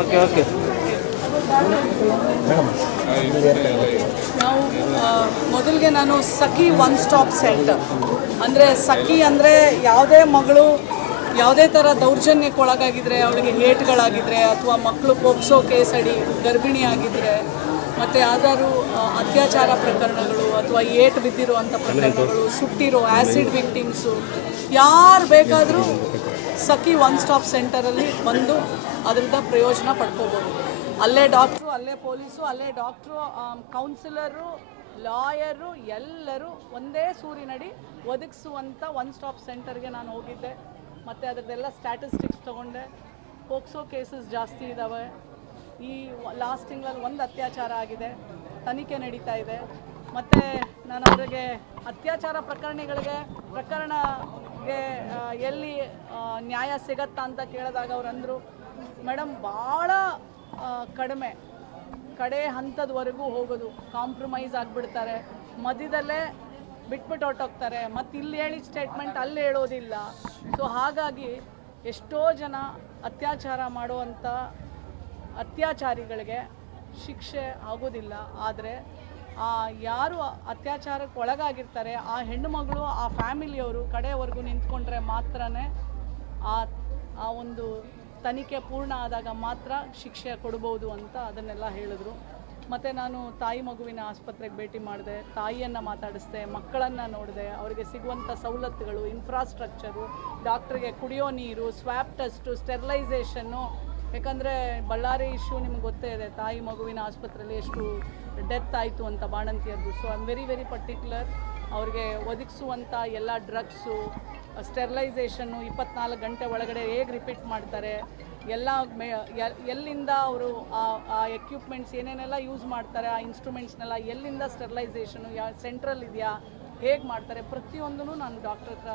Okay okay. ನಾವು ಮೊದಲಿಗೆ ನಾನು ಸಖಿ ಒನ್ ಸ್ಟಾಪ್ ಸೆಂಟರ್ ಅಂದರೆ ಸಖಿ ಅಂದರೆ ಯಾವುದೇ ಮಗಳು ಯಾವುದೇ ಥರ ದೌರ್ಜನ್ಯಕ್ಕೊಳಗಾಗಿದ್ರೆ ಅವಳಿಗೆ ಏಟ್ಗಳಾಗಿದ್ರೆ ಅಥವಾ ಮಕ್ಕಳು ಪೋಕ್ಸೋ ಕೇಸಡಿ ಅಡಿ ಗರ್ಭಿಣಿ ಆಗಿದ್ದರೆ ಮತ್ತು ಯಾವ್ದಾದ್ರು ಅತ್ಯಾಚಾರ ಪ್ರಕರಣಗಳು ಅಥವಾ ಏಟ್ ಬಿದ್ದಿರುವಂಥ ಪ್ರಕರಣಗಳು, ಸುಟ್ಟಿರೋ ಆ್ಯಸಿಡ್ ವಿಕ್ಟಿಮ್ಸು ಯಾರು ಬೇಕಾದರೂ ಸಖಿ ಒನ್ ಸ್ಟಾಪ್ ಸೆಂಟರಲ್ಲಿ ಬಂದು ಅದರಿಂದ ಪ್ರಯೋಜನ ಪಡ್ಕೋಬೋದು. ಅಲ್ಲೇ ಡಾಕ್ಟ್ರು ಅಲ್ಲೇ ಪೊಲೀಸು, ಅಲ್ಲೇ ಡಾಕ್ಟ್ರು ಕೌನ್ಸಿಲರು ಲಾಯರು ಎಲ್ಲರೂ ಒಂದೇ ಸೂರಿನಡಿ ಒದಗಿಸುವಂಥ ಒನ್ ಸ್ಟಾಪ್ ಸೆಂಟರ್ಗೆ ನಾನು ಹೋಗಿದ್ದೆ. ಮತ್ತು ಅದರದ್ದೆಲ್ಲ ಸ್ಟ್ಯಾಟಿಸ್ಟಿಕ್ಸ್ ತೊಗೊಂಡೆ. ಪೋಕ್ಸೋ ಕೇಸಸ್ ಜಾಸ್ತಿ ಇದ್ದಾವೆ ಈ ಲಾಸ್ಟ್ ತಿಂಗಳಲ್ಲಿ ಒಂದು ಅತ್ಯಾಚಾರ ಆಗಿದೆ. ತನಿಖೆ ನಡೀತಾ ಇದೆ. ಮತ್ತು ನಾನು ಅವರಿಗೆ ಅತ್ಯಾಚಾರ ಪ್ರಕರಣಗಳಿಗೆ, ಪ್ರಕರಣಗೆ ಎಲ್ಲಿ ನ್ಯಾಯ ಸಿಗತ್ತಾ ಅಂತ ಕೇಳಿದಾಗ ಅವ್ರು ಅಂದರು ಮೇಡಮ್ ಭಾಳ ಕಡಿಮೆ. ಕಡೆ ಹಂತದವರೆಗೂ ಹೋಗೋದು. ಕಾಂಪ್ರಮೈಸ್ ಆಗಿಬಿಡ್ತಾರೆ. ಮಧ್ಯದಲ್ಲೇ ಬಿಟ್ಬಿಟ್ಟು ಹೊರ್ಟೋಗ್ತಾರೆ. ಮತ್ತು ಇಲ್ಲಿ ಹೇಳಿದ ಸ್ಟೇಟ್ಮೆಂಟ್ ಅಲ್ಲಿ ಹೇಳೋದಿಲ್ಲ. ಸೊ ಹಾಗಾಗಿ ಎಷ್ಟೋ ಜನ ಅತ್ಯಾಚಾರ ಮಾಡುವಂಥ ಅತ್ಯಾಚಾರಿಗಳಿಗೆ ಶಿಕ್ಷೆ ಆಗೋದಿಲ್ಲ. ಆದರೆ ಆ ಯಾರು ಅತ್ಯಾಚಾರಕ್ಕೆ ಒಳಗಾಗಿರ್ತಾರೆ, ಆ ಹೆಣ್ಣುಮಗಳು ಆ ಫ್ಯಾಮಿಲಿಯವರು ಕಡೆಯವರೆಗೂ ನಿಂತ್ಕೊಂಡ್ರೆ ಮಾತ್ರನೇ ಆ ಆ ಒಂದು ತನಿಖೆ ಪೂರ್ಣ ಆದಾಗ ಮಾತ್ರ ಶಿಕ್ಷೆ ಕೊಡ್ಬೋದು ಅಂತ ಅದನ್ನೆಲ್ಲ ಹೇಳಿದ್ರು. ಮತ್ತು ನಾನು ತಾಯಿ ಮಗುವಿನ ಆಸ್ಪತ್ರೆಗೆ ಭೇಟಿ ಮಾಡಿದೆ, ತಾಯಿಯನ್ನು ಮಾತಾಡಿಸ್ದೆ, ಮಕ್ಕಳನ್ನು ನೋಡಿದೆ, ಅವರಿಗೆ ಸಿಗುವಂಥ ಸವಲತ್ತುಗಳು ಇನ್ಫ್ರಾಸ್ಟ್ರಕ್ಚರು ಡಾಕ್ಟ್ರಿಗೆ ಕುಡಿಯೋ ನೀರು ಸ್ವ್ಯಾಬ್ ಟೆಸ್ಟು ಸ್ಟೆರಿಲೈಸೇಷನ್ನು ಯಾಕಂದರೆ ಬಳ್ಳಾರಿ ಇಶ್ಯೂ ನಿಮ್ಗೆ ಗೊತ್ತೇ ಇದೆ, ತಾಯಿ ಮಗುವಿನ ಆಸ್ಪತ್ರೆಯಲ್ಲಿ ಎಷ್ಟು ಡೆತ್ ಆಯಿತು ಅಂತ ಬಾಣಂತಿಯರ್ದು so I am very very particular ಅವ್ರಿಗೆ ಒದಗಿಸುವಂಥ ಎಲ್ಲ ಡ್ರಗ್ಸು ಸ್ಟೆರ್ಲೈಸೇಷನ್ನು ಇಪ್ಪತ್ನಾಲ್ಕು ಗಂಟೆ ಒಳಗಡೆ ಹೇಗೆ ರಿಪೀಟ್ ಮಾಡ್ತಾರೆ, ಎಲ್ಲ ಎಲ್ಲಿಂದ ಅವರು ಆ ಆ ಎಕ್ವಿಪ್ಮೆಂಟ್ಸ್ ಏನೇನೆಲ್ಲ ಯೂಸ್ ಮಾಡ್ತಾರೆ, ಆ ಇನ್ಸ್ಟ್ರೂಮೆಂಟ್ಸ್ನೆಲ್ಲ ಎಲ್ಲಿಂದ ಸ್ಟೆರ್ಲೈಸೇಷನ್ನು ಯಾವ ಸೆಂಟ್ರಲ್ ಇದೆಯಾ ಹೇಗೆ ಮಾಡ್ತಾರೆ ಪ್ರತಿಯೊಂದನ್ನು ನಾನು ಡಾಕ್ಟರ್ ಹತ್ರ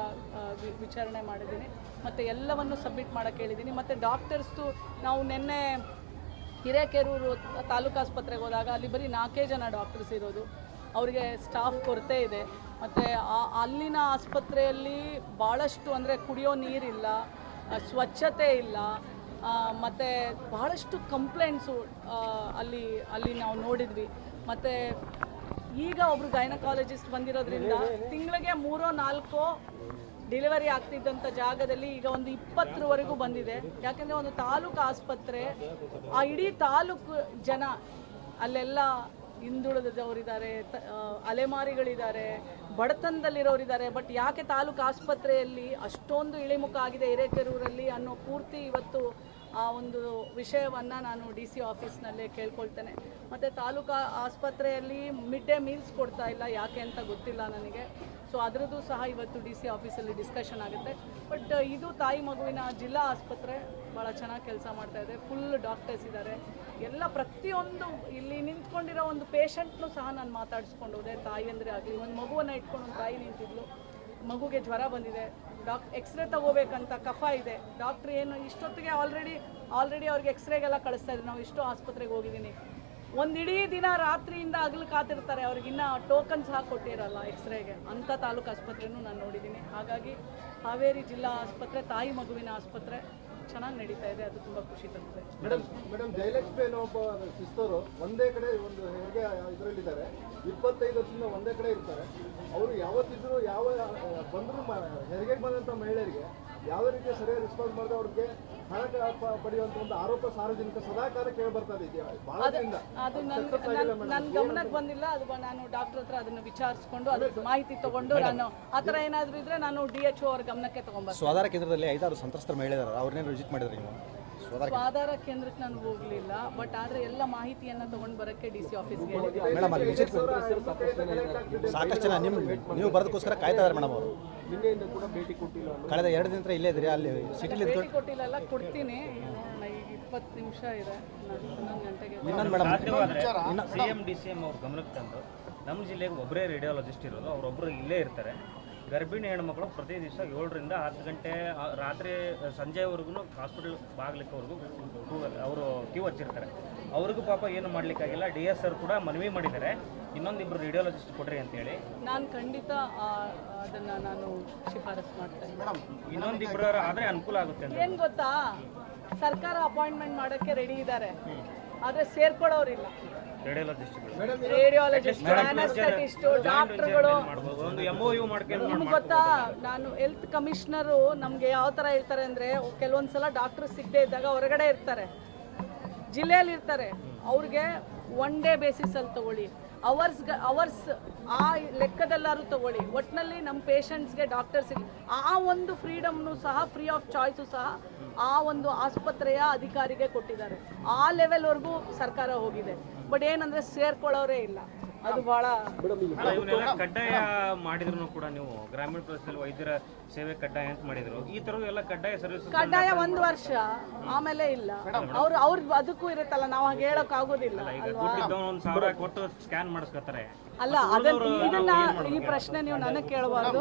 ವಿಚಾರಣೆ ಮಾಡಿದ್ದೀನಿ. ಮತ್ತು ಎಲ್ಲವನ್ನು ಸಬ್ಮಿಟ್ ಮಾಡೋಕ್ಕೆ ಹೇಳಿದ್ದೀನಿ. ಮತ್ತು ಡಾಕ್ಟರ್ಸ್ದು ನಾವು ನಿನ್ನೆ ಹಿರೇಕೆರೂರು ತಾಲೂಕು ಆಸ್ಪತ್ರೆಗೆ ಹೋದಾಗ ಅಲ್ಲಿ ಬರೀ ನಾಲ್ಕೇ ಜನ ಡಾಕ್ಟರ್ಸ್ ಇರೋದು. ಅವರಿಗೆ ಸ್ಟಾಫ್ ಕೊರತೆ ಇದೆ. ಮತ್ತು ಅಲ್ಲಿನ ಆಸ್ಪತ್ರೆಯಲ್ಲಿ ಭಾಳಷ್ಟು ಅಂದರೆ ಕುಡಿಯೋ ನೀರಿಲ್ಲ ಸ್ವಚ್ಛತೆ ಇಲ್ಲ ಮತ್ತು ಭಾಳಷ್ಟು ಕಂಪ್ಲೇಂಟ್ಸು ಅಲ್ಲಿ ಅಲ್ಲಿ ನಾವು ನೋಡಿದ್ವಿ. ಮತ್ತು ಈಗ ಒಬ್ರು ಗೈನಕಾಲಜಿಸ್ಟ್ ಬಂದಿರೋದ್ರಿಂದ ತಿಂಗಳಿಗೆ ಮೂರೋ, ನಾಲ್ಕೋ ಡೆಲಿವರಿ ಆಗ್ತಿದ್ದಂಥ ಜಾಗದಲ್ಲಿ ಈಗ ಒಂದು ಇಪ್ಪತ್ತರವರೆಗೂ ಬಂದಿದೆ. ಯಾಕಂದ್ರೆ ಒಂದು ತಾಲೂಕು ಆಸ್ಪತ್ರೆ, ಆ ಇಡೀ ತಾಲೂಕು ಜನ ಅಲ್ಲೆಲ್ಲ ಹಿಂದುಳಿದವರಿದ್ದಾರೆ ಅಲೆಮಾರಿಗಳಿದ್ದಾರೆ, ಬಡತನದಲ್ಲಿರೋರಿದ್ದಾರೆ. ಬಟ್ ಯಾಕೆ ತಾಲೂಕು ಆಸ್ಪತ್ರೆಯಲ್ಲಿ ಅಷ್ಟೊಂದು ಇಳಿಮುಖ ಆಗಿದೆ ಹಿರೇಕೆರೂರಲ್ಲಿ ಅನ್ನೋ ಪೂರ್ತಿ ಇವತ್ತು ಆ ಒಂದು ವಿಷಯವನ್ನು ನಾನು ಡಿ ಸಿ ಆಫೀಸ್ನಲ್ಲೇ ಕೇಳ್ಕೊಳ್ತೇನೆ. ಮತ್ತು ತಾಲೂಕು ಆಸ್ಪತ್ರೆಯಲ್ಲಿ ಮಿಡ್ ಡೇ ಮೀಲ್ಸ್ ಕೊಡ್ತಾ ಇಲ್ಲ ಯಾಕೆ ಅಂತ ಗೊತ್ತಿಲ್ಲ ನನಗೆ. ಸೊ ಅದರದ್ದು ಸಹ ಇವತ್ತು ಡಿ ಸಿ ಆಫೀಸಲ್ಲಿ ಡಿಸ್ಕಷನ್ ಆಗುತ್ತೆ. ಬಟ್ ಇದು ತಾಯಿ ಮಗುವಿನ ಜಿಲ್ಲಾ ಆಸ್ಪತ್ರೆ ಭಾಳ ಚೆನ್ನಾಗಿ ಕೆಲಸ ಮಾಡ್ತಾ ಇದೆ. ಫುಲ್ ಡಾಕ್ಟರ್ಸ್ ಇದ್ದಾರೆ ಎಲ್ಲ ಪ್ರತಿಯೊಂದು ಇಲ್ಲಿ ನಿಂತ್ಕೊಂಡಿರೋ ಒಂದು ಪೇಷಂಟ್ನು ಸಹ ನಾನು ಮಾತಾಡಿಸ್ಕೊಂಡು ಹೋದೆ. ತಾಯಿ ಅಂದರೆ ಆಗಲಿ, ಒಂದು ಮಗುವನ್ನು ಇಟ್ಕೊಂಡು ತಾಯಿ ನಿಂತಿದ್ಲು. ಮಗುಗೆ ಜ್ವರ ಬಂದಿದೆ. ಡಾಕ್ ಎಕ್ಸ್ರೇ ತಗೋಬೇಕಂತ ಕಫ ಇದೆ. ಡಾಕ್ಟ್ರ್ ಏನು, ಇಷ್ಟೊತ್ತಿಗೆ ಆಲ್ರೆಡಿ ಆಲ್ರೆಡಿ ಅವ್ರಿಗೆ ಎಕ್ಸ್ರೇಗೆಲ್ಲ ಕಳಿಸ್ತಾ ಇದ್ರು. ನಾವು ಇಷ್ಟು ಆಸ್ಪತ್ರೆಗೆ ಹೋಗಿದ್ದೀನಿ. ಒಂದು ಇಡೀ ದಿನ ರಾತ್ರಿಯಿಂದ ಹಗಲು ಕಾತಿರ್ತಾರೆ. ಅವ್ರಿಗಿನ್ನ ಟೋಕನ್ ಸಹ ಕೊಟ್ಟಿರಲ್ಲ ಎಕ್ಸ್ರೇಗೆ ಅಂಥ ತಾಲೂಕು ಆಸ್ಪತ್ರೆನೂ ನಾನು ನೋಡಿದ್ದೀನಿ. ಹಾಗಾಗಿ ಹಾವೇರಿ ಜಿಲ್ಲಾ ಆಸ್ಪತ್ರೆ, ತಾಯಿ ಮಗುವಿನ ಆಸ್ಪತ್ರೆ ಚೆನ್ನಾಗಿ ನಡೀತಾ ಇದೆ. ಅದು ತುಂಬ ಖುಷಿ ತಂದಿದೆ ಮೇಡಮ್ ಮೇಡಮ್, ಜಯಲಕ್ಷ್ಮಿ ಅನ್ನೋ ಒಬ್ಬ ಸಿಸ್ಟರು ಒಂದೇ ಕಡೆ ಒಂದು ಹೆರಿಗೆ ಇದರಲ್ಲಿದ್ದಾರೆ. ಇಪ್ಪತ್ತೈದು ವರ್ಷದಿಂದ ಒಂದೇ ಕಡೆ ಇರ್ತಾರೆ. ಬಂದರೂ ಹೆರಿಗೆಗೆ ಬಂದಂಥ ಮಹಿಳೆಯರಿಗೆ ಯಾವ ರೀತಿ ಸರಿಯಾಗಿ ರೆಸ್ಪಾನ್ಸ್ ಮಾಡದೆ ಅವ್ರಿಗೆ ಹಣ ಪಡೆಯುವಂತ ಪಡೆಯುವಂಥ ಒಂದು ಆರೋಪ ಸಾರ್ವಜನಿಕ ಸದಾಕಾಲ ಕೇಳಿ ಬರ್ತಾ ಇದೆ ಅದು ನನ್ನ ನನ್ನ ಗಮನಕ್ಕೆ ಬಂದಿಲ್ಲ. ಅದು ನಾನು ಡಾಕ್ಟರ್ ಹತ್ರ ಅದನ್ನು ವಿಚಾರಿಸಿಕೊಂಡು ಅದ್ರ ಮಾಹಿತಿ ತಗೊಂಡು ನಾನು ಆ ಥರ ಏನಾದರೂ ಇದ್ರೆ ನಾನು ಡಿ ಎಚ್ ಓ ಅವ್ರ ಗಮನಕ್ಕೆ ತಗೊಂಡ್ಬರ್ತೀನಿ ಸ್ವಾಧಾರ ಕೇಂದ್ರದಲ್ಲಿ ಐದಾರು ಸಂತ್ರಸ್ತರ ಮಹಿಳೆಯರು ಅವ್ರನ್ನೇನು ವಿಸಿಟ್ ಮಾಡಿದ್ರೆ ನೀವು? ಸ್ವಾಧಾರ ಕೇಂದ್ರಕ್ಕೆ ನಾನು ಹೋಗಲಿಲ್ಲ ಬಟ್ ಆದರೆ ಎಲ್ಲ ಮಾಹಿತಿಯನ್ನು ತಗೊಂಡು ಬರೋಕ್ಕೆ ಡಿ ಸಿ ಆಫೀಸ್ಗೆ ಮೇಡಮ್ ಅಲ್ಲಿ ವಿಸಿಟ್ ಸಾಕಷ್ಟು ಜನ ನಿಮ್ಮ ನೀವು ಬರೋದಕ್ಕೋಸ್ಕರ ಕಾಯ್ತಾ ಇದ್ದಾರೆ ಮೇಡಮ್ ಅವರು. ನಿನ್ನೆಯಿಂದ ಕೂಡ ಭೇಟಿ ಕೊಟ್ಟಿಲ್ಲ ಕಳೆದ ಎರಡು ದಿನ ಇಲ್ಲೇ ಇದ್ರಿ ಅಲ್ಲಿ ಸಿಟಿಲಿ ಭೇಟಿ ಕೊಟ್ಟಿಲ್ಲ ಕೊಡ್ತೀನಿ. ನೋಡೋಣ, ಈಗ ಇಪ್ಪತ್ತು ನಿಮಿಷ ಇದೆ. ಹನ್ನೊಂದು ಗಂಟೆಗೆ ಇನ್ನೊಂದು madam C M D C M ಅವ್ರ ಗಮನಕ್ಕೆ ತಂದು ನಮ್ಮ ಜಿಲ್ಲೆಗೆ ಒಬ್ಬರೇ ರೇಡಿಯಾಲಜಿಸ್ಟ್ ಇರೋದು ಅವರೊಬ್ಬರು ಇಲ್ಲೇ ಇರ್ತಾರೆ. ಗರ್ಭಿಣಿ ಹೆಣ್ಮಕ್ಳು ಪ್ರತಿ ದಿವಸ ಏಳರಿಂದ ಹತ್ತು ಗಂಟೆ ರಾತ್ರಿ ಸಂಜೆವರೆಗೂ ಹಾಸ್ಪಿಟಲ್ ಬಾಗ್ಲಿಕ್ಕವರೆಗೂ ಅವರು ಕ್ಯೂ ಹಚ್ಚಿರ್ತಾರೆ. ಅವ್ರಿಗೂ ಪಾಪ ಏನು ಮಾಡಲಿಕ್ಕಾಗಿಲ್ಲ. ಡಿ ಎಸ್ ಸರ್ ಕೂಡ ಮನವಿ ಮಾಡಿದ್ದಾರೆ. ಇನ್ನೊಂದಿಬ್ಬರು ರೇಡಿಯಾಲಜಿಸ್ಟ್ ಕೊಡ್ರಿ ಅಂತೇಳಿ. ನಾನು ಖಂಡಿತ ಅದನ್ನು ನಾನು ಶಿಫಾರಸು ಮಾಡ್ತೇನೆ. ಇನ್ನೊಂದಿಬ್ಬರು ಆದರೆ ಅನುಕೂಲ ಆಗುತ್ತೆ ಏನ್ ಗೊತ್ತಾ? ಸರ್ಕಾರ ಅಪಾಯಿಂಟ್ಮೆಂಟ್ ಮಾಡೋಕ್ಕೆ ರೆಡಿ ಇದ್ದಾರೆ. ಆದ್ರೆ ಸೇರ್ಕೊಳ್ಳೋರಿಲ್ಲ. ರೇಡಿಯಾಲಜಿಸ್ಟ್ ಅನಸ್ಥೆಟಿಸ್ಟ್ ಡಾಕ್ಟರ್ಗಳು ನಿಮ್ಗೆ ಗೊತ್ತಾ? ನಾನು ಹೆಲ್ತ್ ಕಮಿಷನರು ನಮಗೆ ಯಾವ ತರ ಹೇಳ್ತಾರೆ ಅಂದ್ರೆ ಕೆಲವೊಂದ್ಸಲ ಡಾಕ್ಟರ್ ಸಿಗದೆ ಇದ್ದಾಗ ಹೊರಗಡೆ ಇರ್ತಾರೆ. ಜಿಲ್ಲೆಯಲ್ಲಿ ಇರ್ತಾರೆ ಅವ್ರಿಗೆ ಒನ್ ಡೇ ಬೇಸಿಸ್ ಅಲ್ಲಿ ತಗೊಳ್ಳಿ. ಅವರ್ಸ್ ಅವರ್ಸ್ ಆ ಲೆಕ್ಕದಲ್ಲಾದ್ರೂ ತಗೊಳ್ಳಿ. ಒಟ್ಟಿನಲ್ಲಿ ನಮ್ಮ ಪೇಷಂಟ್ಸ್ಗೆ ಡಾಕ್ಟರ್ಸ್ ಆ ಒಂದು ಫ್ರೀಡಮ್ನು ಸಹ ಫ್ರೀ ಆಫ್ ಚಾಯ್ಸು ಸಹ ಆ ಒಂದು ಆಸ್ಪತ್ರೆಯ ಅಧಿಕಾರಿಗೆ ಕೊಟ್ಟಿದ್ದಾರೆ. ಆ ಲೆವೆಲ್ವರೆಗೂ ಸರ್ಕಾರ ಹೋಗಿದೆ. ಬಟ್ ಏನಂದರೆ ಸೇರ್ಕೊಳ್ಳೋರೇ ಇಲ್ಲ. ಅದು ಬಹಳ ಕಡ್ಡಾಯ ಮಾಡಿದ್ರು ಕೂಡ ನೀವು ಗ್ರಾಮೀಣ ಪ್ರದೇಶದಲ್ಲಿ ವೈದ್ಯರ ಸೇವೆ ಕಡ್ಡಾಯ ಅಂತ ಮಾಡಿದ್ರು. ಈ ತರ ಎಲ್ಲ ಕಡ್ಡಾಯ ಸರ್ವಿಸ್ ಕಡ್ಡಾಯ ಒಂದು ವರ್ಷ ಆಮೇಲೆ ಇಲ್ಲ. ಅವ್ರು ಅವ್ರ ಅದಕ್ಕೂ ಇರುತ್ತಲ್ಲ ನಾವು ಹಾಗೆ ಹೇಳಕ್ ಆಗೋದಿಲ್ಲ ಈಗ ಒಂದು ಸಾವಿರ ಕೊಟ್ಟು ಸ್ಕ್ಯಾನ್ ಮಾಡಿಸ್ಕೊತಾರೆ. ಅಲ್ಲ ಅದನ್ನ ಇದನ್ನ ಈ ಪ್ರಶ್ನೆ ನೀವು ನನಗೆ ಕೇಳಬಾರ್ದು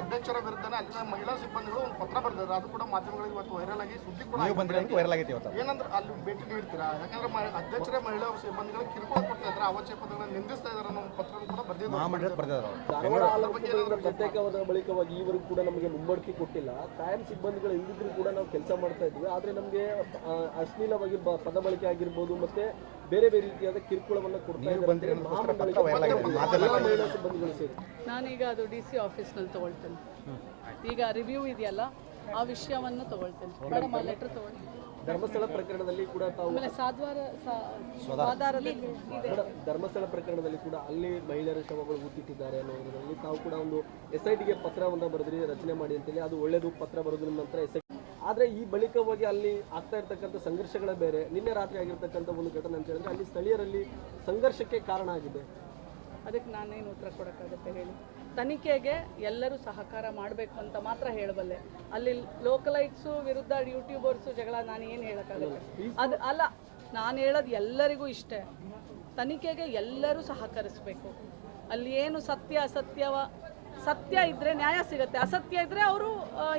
ಅಧ್ಯಕ್ಷರ ವಿರುದ್ಧನೇ ಅಲ್ಲಿನ ಮಹಿಳಾ ಸಿಬ್ಬಂದಿಗಳು ಒಂದು ಪತ್ರ ಬರೆದಿದ್ದಾರೆ ಅದು ಕೂಡ ಮಾಧ್ಯಮಗಳಿಗೆ ಇವತ್ತು ವೈರಲ್ ಆಗಿ ಸುದ್ದಿ ಕೂಡ ವೈರಲ್ ಆಗೈತೆ ಇವತ್ತು ಏನಂದ್ರೆ ಅಲ್ಲಿ ಭೇಟಿ ನೀಡ್ತೀರಾ ಯಾಕಂದ್ರೆ ಅಧ್ಯಕ್ಷರ ಮಹಿಳಾ ಸಿಬ್ಬಂದಿಗಳು ಕಿರುಕುಳ ಕೊಡ್ತಾ ಇದ್ದಾರೆ ಅವಶ್ಯ ಪದಗಳನ್ನು ನಿಂದಿಸ್ತಾ ಇದ್ದಾರೆ ಅನ್ನೋ ಪತ್ರ ಕೂಡ ಬರೆದಿದ್ದಾರೆ ಪ್ರತ್ಯೇಕವಾದ ಬಳಿಕವಾಗಿ ಈವರೆಗೂ ಕೂಡ ನಮಗೆ ಮುಂಬಡಿಕೆ ಕೊಟ್ಟಿಲ್ಲ ಕಾಯಂ ಸಿಬ್ಬಂದಿಗಳು ಇಲ್ಲಿದ್ರು ಕೂಡ ನಾವು ಕೆಲಸ ಮಾಡ್ತಾ ಇದ್ವಿ ಆದ್ರೆ ನಮಗೆ ಅಶ್ಲೀಲವಾಗಿ ಪದ ಬಳಕೆ ಆಗಿರ್ಬೋದು ಮತ್ತೆ ಬೇರೆ ಬೇರೆ ರೀತಿಯಾದ ಕಿರುಕುಳವನ್ನು ಕೊಡ್ತಾ ನಾನೀಗ ಅದು ಡಿ ಸಿ ಆಫೀಸ್ನಲ್ಲಿ ತಗೊಳ್ತೇನೆ. ಈಗ ರಿವ್ಯೂ ಇದೆಯಲ್ಲ ಆ ವಿಷಯವನ್ನು ತಗೊಳ್ತೇನೆ. ಮೇಡಮ್ ಆ ಲೆಟರ್ ತಗೊಳ್ಳಿ. ಧರ್ಮಸ್ಥಳ ಪ್ರಕರಣದಲ್ಲಿ ಕೂಡ ತಾವು ಆಮೇಲೆ ಸಾದ್ವಾರ ಧರ್ಮಸ್ಥಳ ಪ್ರಕರಣದಲ್ಲಿ ಕೂಡ ಅಲ್ಲಿ ಮಹಿಳೆಯರ ಶವಗಳು ಊತಿಟ್ಟಿದ್ದಾರೆ ಅನ್ನೋದ್ರಲ್ಲಿ ತಾವು ಕೂಡ ಒಂದು ಎಸ್ ಐ ಟಿಗೆ ಪತ್ರವನ್ನ ಬರೆದ್ರಿ ರಚನೆ ಮಾಡಿ ಅಂತೇಳಿ. ಅದು ಒಳ್ಳೆಯದು ಪತ್ರ ಬರೋದ್ರ ನಂತರ ಎಸ್ ಐ ಆದ್ರೆ ಈ ಬಳಿಕ ಹೋಗಿ ಅಲ್ಲಿ ಆಗ್ತಾ ಇರ್ತಕ್ಕಂಥ ಸಂಘರ್ಷಗಳೇ ಬೇರೆ. ನಿನ್ನೆ ರಾತ್ರಿ ಆಗಿರ್ತಕ್ಕಂಥ ಒಂದು ಘಟನೆ ಅಂತ ಹೇಳಿದ್ರೆ ಅಲ್ಲಿ ಸ್ಥಳೀಯರಲ್ಲಿ ಸಂಘರ್ಷಕ್ಕೆ ಕಾರಣ ಆಗಿದೆ. ಅದಕ್ಕೆ ನಾನೇನು ಉತ್ತರ ಕೊಡೋಕ್ಕಾಗುತ್ತೆ ಹೇಳಿ? ತನಿಖೆಗೆ ಎಲ್ಲರೂ ಸಹಕಾರ ಮಾಡಬೇಕು ಅಂತ ಮಾತ್ರ ಹೇಳಬಲ್ಲೆ. ಅಲ್ಲಿ ಲೋಕಲೈಟ್ಸು ವಿರುದ್ಧ ಯೂಟ್ಯೂಬರ್ಸು ಜಗಳ ನಾನು ಏನು ಹೇಳೋಕ್ಕಾಗಲ್ಲ ಅದು ಅಲ್ಲ ನಾನು ಹೇಳೋದು ಎಲ್ಲರಿಗೂ ಇಷ್ಟೇ. ತನಿಖೆಗೆ ಎಲ್ಲರೂ ಸಹಕರಿಸಬೇಕು. ಅಲ್ಲಿ ಏನು ಸತ್ಯ ಅಸತ್ಯವ ಸತ್ಯ ಇದ್ದರೆ ನ್ಯಾಯ ಸಿಗುತ್ತೆ ಅಸತ್ಯ ಇದ್ದರೆ ಅವರು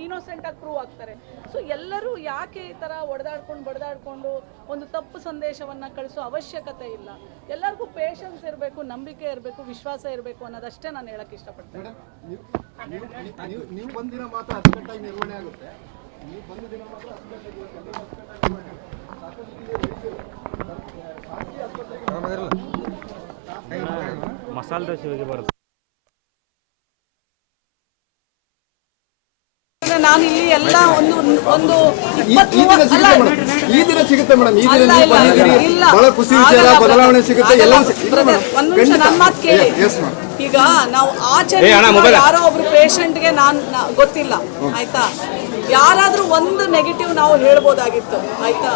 ಇನ್ನೋಸೆಂಟ್ ಆಗಿ ಪ್ರೂವ್ ಆಗ್ತಾರೆ. ಸೊ ಎಲ್ಲರೂ ಯಾಕೆ ಈ ಥರ ಒಡೆದಾಡ್ಕೊಂಡು ಬಡದಾಡ್ಕೊಂಡು ಒಂದು ತಪ್ಪು ಸಂದೇಶವನ್ನು ಕಳಿಸೋ ಅವಶ್ಯಕತೆ ಇಲ್ಲ. ಎಲ್ಲರಿಗೂ ಪೇಷನ್ಸ್ ಇರಬೇಕು ನಂಬಿಕೆ ಇರಬೇಕು ವಿಶ್ವಾಸ ಇರಬೇಕು ಅನ್ನೋದಷ್ಟೇ ನಾನು ಹೇಳಕ್ಕೆ ಇಷ್ಟಪಡ್ತೇನೆ. ನೀವು ಮಾತ್ರ ಅಚ್ಚುಕಟ್ಟಾಗಿ ನಿರ್ವಹಣೆ ಆಗುತ್ತೆ. ಬಂದ ದಿನ ಮಾತ್ರ ಅಚ್ಚುಕಟ್ಟಾಗಿ ಮಸಾಲೆ ದೋಸೆ ಹೋಗಿ ಬರುತ್ತೆ ನಾನು ಇಲ್ಲಿ ಎಲ್ಲ ಒಂದು ಈ ದಿನ ಸಿಗುತ್ತೆ ಮೇಡಮ್. ಈ ದಿನ ಸಿಗುತ್ತೆ ಮೇಡಮ್. ಈ ದಿನ ಅಲ್ಲ, ಇಲ್ಲ, ಬಂದಿದ್ದೀರಿ. ಬಹಳ ಖುಷಿ ವಿಚಾರ ಬದಲಾವಣೆ ಸಿಗುತ್ತೆ ಎಲ್ಲ ಒಂದ್ ನಿಮಿಷ ನನ್ನ ಮಾತು ಕೇಳಿ. ಈಗ ನಾವು ಆಚರಣೆ ಯಾರೋ ಒಬ್ರು ಪೇಷಂಟ್ಗೆ ನಾನು ಗೊತ್ತಿಲ್ಲ. ಆಯ್ತಾ? ಯಾರಾದ್ರೂ ಒಂದು ನೆಗೆಟಿವ್ ನಾವು ಹೇಳ್ಬೋದಾಗಿತ್ತು. ಆಯ್ತಾ?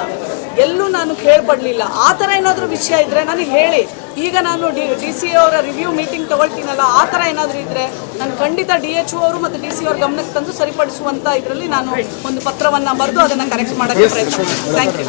ಎಲ್ಲೂ ನಾನು ಕೇಳ್ಪಡಲಿಲ್ಲ. ಆ ಥರ ಏನಾದರೂ ವಿಷಯ ಇದ್ದರೆ ನನಗೆ ಹೇಳಿ. ಈಗ ನಾನು ಡಿ ಡಿ ಸಿ ಅವರ ರಿವ್ಯೂ ಮೀಟಿಂಗ್ ತಗೊಳ್ತೀನಲ್ಲ ಆ ಥರ ಏನಾದರೂ ಇದ್ದರೆ ನಾನು ಖಂಡಿತ ಡಿ ಎಚ್ ಅವರು ಮತ್ತು ಡಿ ಸಿ ಅವ್ರ ಗಮನಕ್ಕೆ ತಂದು ಸರಿಪಡಿಸುವಂಥ ಇದರಲ್ಲಿ ನಾನು ಒಂದು ಪತ್ರವನ್ನು ಬರೆದು ಅದನ್ನು ಕರೆಕ್ಟ್ ಮಾಡೋಕ್ಕೆ ಪ್ರಯತ್ನ ಥ್ಯಾಂಕ್ ಯು